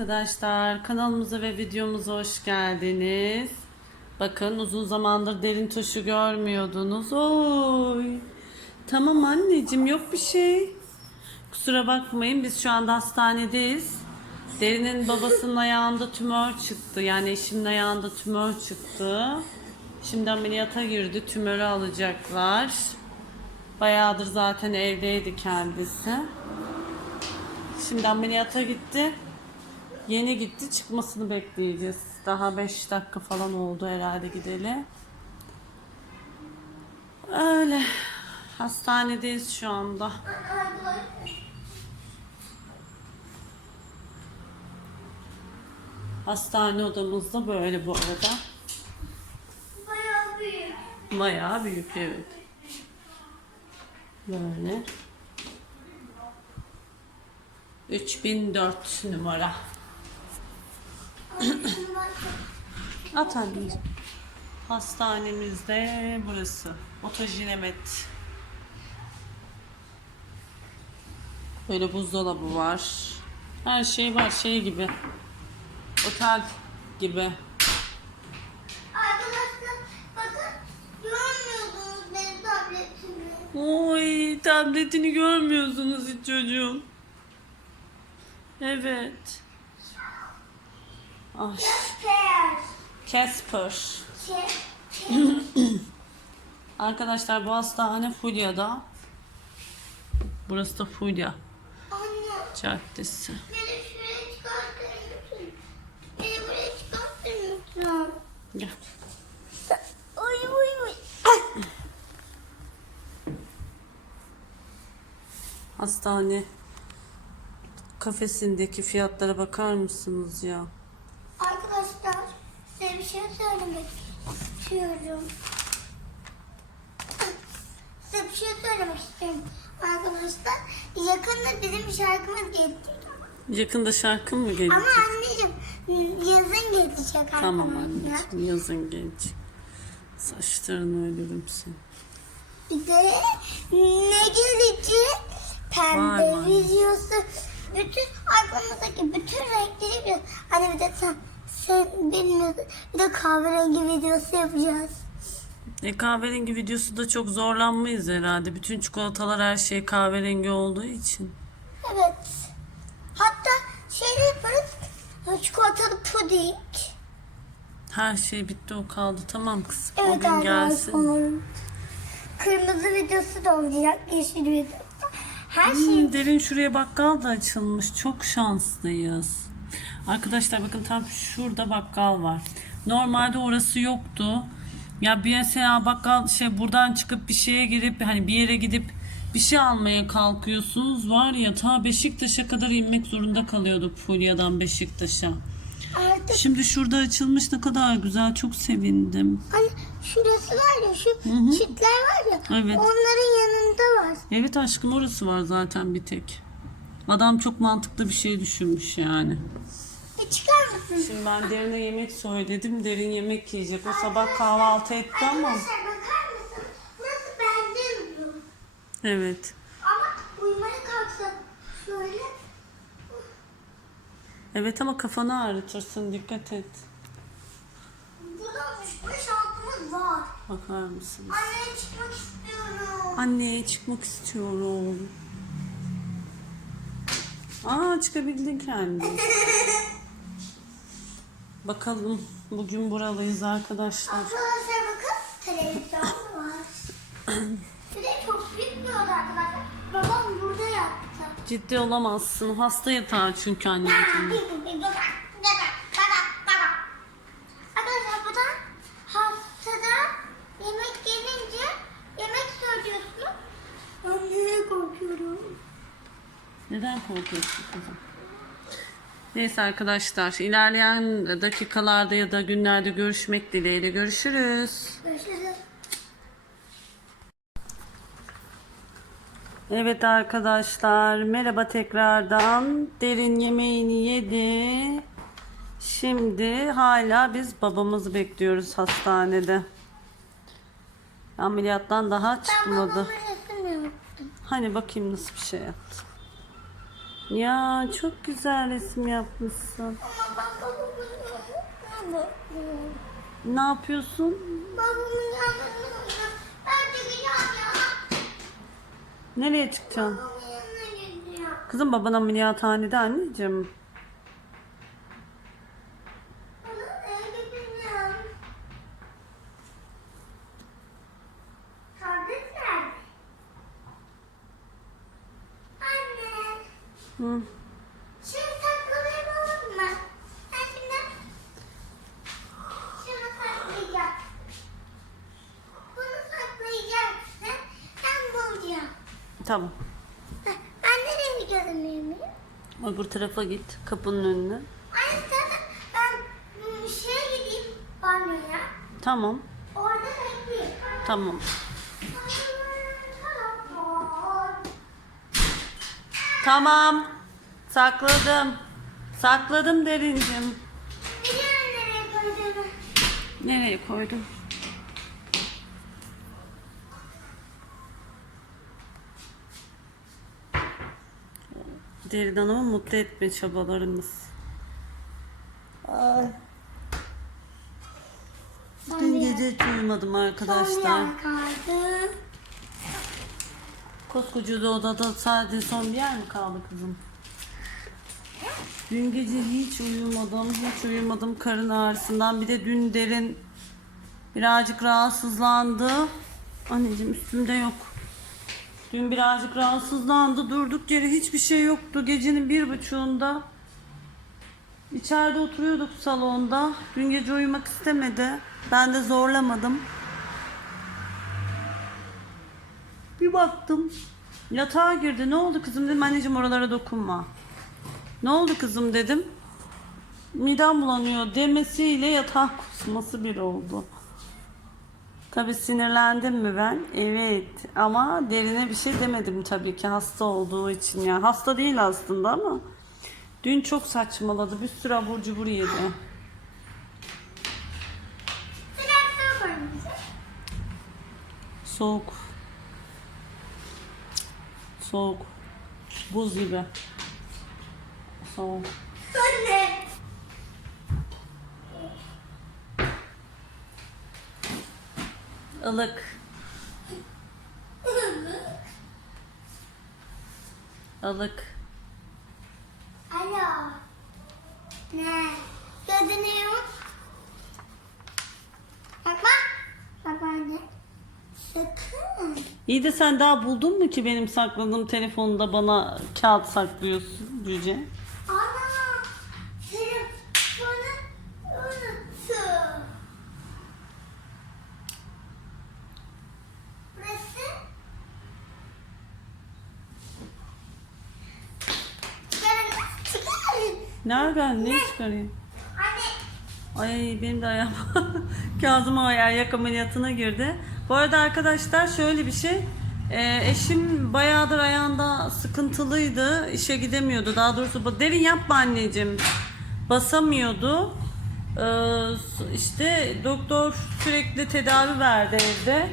arkadaşlar. Kanalımıza ve videomuza hoş geldiniz. Bakın uzun zamandır derin tuşu görmüyordunuz. Oy. Tamam anneciğim yok bir şey. Kusura bakmayın biz şu anda hastanedeyiz. Derinin babasının ayağında tümör çıktı. Yani eşimin ayağında tümör çıktı. Şimdi ameliyata girdi. Tümörü alacaklar. Bayağıdır zaten evdeydi kendisi. Şimdi ameliyata gitti. Yeni gitti. Çıkmasını bekleyeceğiz. Daha 5 dakika falan oldu herhalde gideli. Öyle. Hastanedeyiz şu anda. Hastane odamızda böyle bu arada. Bayağı büyük. Bayağı büyük evet. Böyle. 3004 numara. At anneciğim. Hastanemizde burası. Otojinemet. Böyle buzdolabı var. Her şey var şey gibi. Otel gibi. Arkadaşlar bakın görmüyordunuz benim tabletimi. Oy tabletini görmüyorsunuz hiç çocuğum. Evet. Ay, Per. Casper. Arkadaşlar bu hastane Fulya'da. Burası da Fulya Anne. Caddesi. Gel. Oy oy oy. Hastane kafesindeki fiyatlara bakar mısınız ya? Arkadaşlar size bir şey söylemek istiyorum. Size bir şey söylemek istiyorum. Arkadaşlar yakında bizim şarkımız gelecek. Yakında şarkı mı gelecek? Ama anneciğim yazın gelecek Tamam arkadaşlar. anneciğim yazın gelecek. Saçlarını ölürüm senin. Bir de ne gelecek? Pembe videosu. Bütün aklımızdaki bütün renkleri biliyoruz. Hani bir de sen, sen bilmiyorsun. Bir de kahverengi videosu yapacağız. E kahverengi videosu da çok zorlanmayız herhalde. Bütün çikolatalar her şey kahverengi olduğu için. Evet. Hatta şey de yaparız. Çikolatalı puding. Her şey bitti o kaldı. Tamam kızım. Evet o gün gelsin. Kırmızı videosu da olacak. Yeşil videosu. Her şey. Hmm, derin şuraya bakkal da açılmış. Çok şanslıyız. Arkadaşlar bakın tam şurada bakkal var. Normalde orası yoktu. Ya bir mesela bakkal şey buradan çıkıp bir şeye girip hani bir yere gidip bir şey almaya kalkıyorsunuz var ya ta Beşiktaş'a kadar inmek zorunda kalıyorduk Fulya'dan Beşiktaş'a. Artık Şimdi şurada açılmış ne kadar güzel çok sevindim. hani şurası var ya şu çitler var ya. Evet. Onların yanında var. Evet aşkım orası var zaten bir tek. Adam çok mantıklı bir şey düşünmüş yani. Bir çıkar mısın? Şimdi ben derine yemek söyledim. Derin yemek yiyecek. O sabah kahvaltı etti ama. Arkadaşlar bakar mısın? Nasıl bende bu? Evet. Ama uyumaya kalksa şöyle. Evet ama kafanı ağrıtırsın. Dikkat et. Burada düşme şansımız var. Bakar mısınız? Anneye çıkmak istiyorum. Anneye çıkmak istiyorum. Aa çıkabildin kendin. Bakalım. Bugün buralıyız arkadaşlar. Arkadaşlar bakın televizyon var. Bir de çok büyük bir oda arkadaşlar. Babam burada yattı. Ciddi olamazsın. Hasta yatağı çünkü anneciğim. Arkadaşlar buradan haftada yemek gelince yemek söylüyorsunuz. Ben neye korkuyorum? Neden korkuyorsun kızım? Neyse arkadaşlar ilerleyen dakikalarda ya da günlerde görüşmek dileğiyle görüşürüz. Görüşürüz. Evet arkadaşlar merhaba tekrardan. Derin yemeğini yedi. Şimdi hala biz babamızı bekliyoruz hastanede. Ameliyattan daha çıkmadı. Hani bakayım nasıl bir şey yaptı. Ya çok güzel resim yapmışsın. Ne yapıyorsun? Nereye çıkacaksın? Kızım baban ameliyathanede anneciğim. Hı. Şunu mı? Ben şimdi şunu saklayacağım. Bunu saklayacaksın. Ben bulacağım. Tamam. Ben nereye gidebilir miyim? Öbür tarafa git kapının önüne. Anne zaten ben hmm, şeye gideyim banyoya. Tamam. Orada bekleyeyim. Tamam. Tamam. Sakladım. Sakladım derincim. Biliyorum nereye koyduğunu. Nereye koydum? Derin Hanım'ı mutlu etme çabalarımız. Ay. Dün gece hiç uyumadım arkadaşlar. Son. Koskoca da odada sadece son bir yer mi kaldı kızım? Dün gece hiç uyumadım, hiç uyumadım karın ağrısından. Bir de dün derin birazcık rahatsızlandı. Anneciğim üstümde yok. Dün birazcık rahatsızlandı. Durduk yere hiçbir şey yoktu. Gecenin bir buçuğunda içeride oturuyorduk salonda. Dün gece uyumak istemedi. Ben de zorlamadım. Bir baktım. Yatağa girdi. Ne oldu kızım dedim. Anneciğim oralara dokunma. Ne oldu kızım dedim. Midem bulanıyor demesiyle yatağa kusması bir oldu. Tabi sinirlendim mi ben? Evet. Ama derine bir şey demedim tabii ki hasta olduğu için. ya hasta değil aslında ama dün çok saçmaladı. Bir sürü abur cubur yedi. Soğuk. Soğuk. Buz gibi. Soğuk. Anne. Ilık. Ilık. Alo. Ne? Gözünü yum. Bak bak. Bak anne. Sakın. İyi de sen daha buldun mu ki benim sakladığım telefonda bana kağıt saklıyorsun Cüce? Ana. Telefonu unuttum. Burası. Çıkarın. Çıkarın. Nereden? Ne çıkarayım? Anne. Ay benim de ayağım. Kazım ayağı ameliyatına girdi. Bu arada arkadaşlar şöyle bir şey. Ee, eşim bayağıdır ayağında sıkıntılıydı. işe gidemiyordu. Daha doğrusu derin yapma anneciğim. Basamıyordu. Ee, işte doktor sürekli tedavi verdi evde.